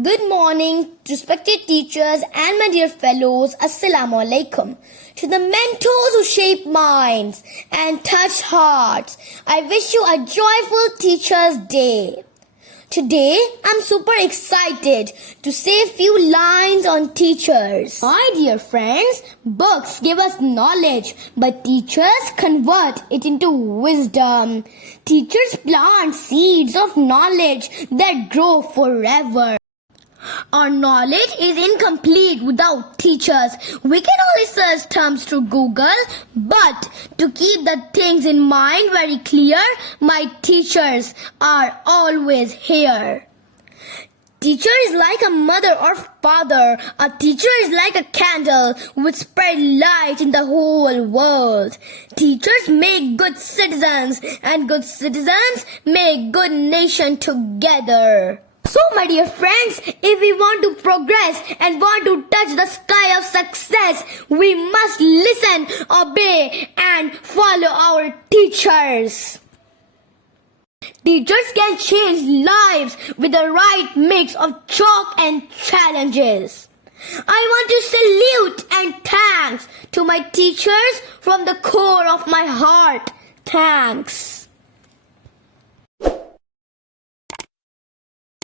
Good morning, respected teachers and my dear fellows. Assalamu alaikum. To the mentors who shape minds and touch hearts, I wish you a joyful Teachers' Day. Today, I'm super excited to say a few lines on teachers. My dear friends, books give us knowledge, but teachers convert it into wisdom. Teachers plant seeds of knowledge that grow forever. Our knowledge is incomplete without teachers. We can only search terms through Google, but to keep the things in mind very clear, my teachers are always here. Teacher is like a mother or father. A teacher is like a candle which spread light in the whole world. Teachers make good citizens, and good citizens make good nation together. So, my dear friends, if we want to progress and want to touch the sky of success, we must listen, obey, and follow our teachers. Teachers can change lives with the right mix of chalk and challenges. I want to salute and thanks to my teachers from the core of my heart. Thanks.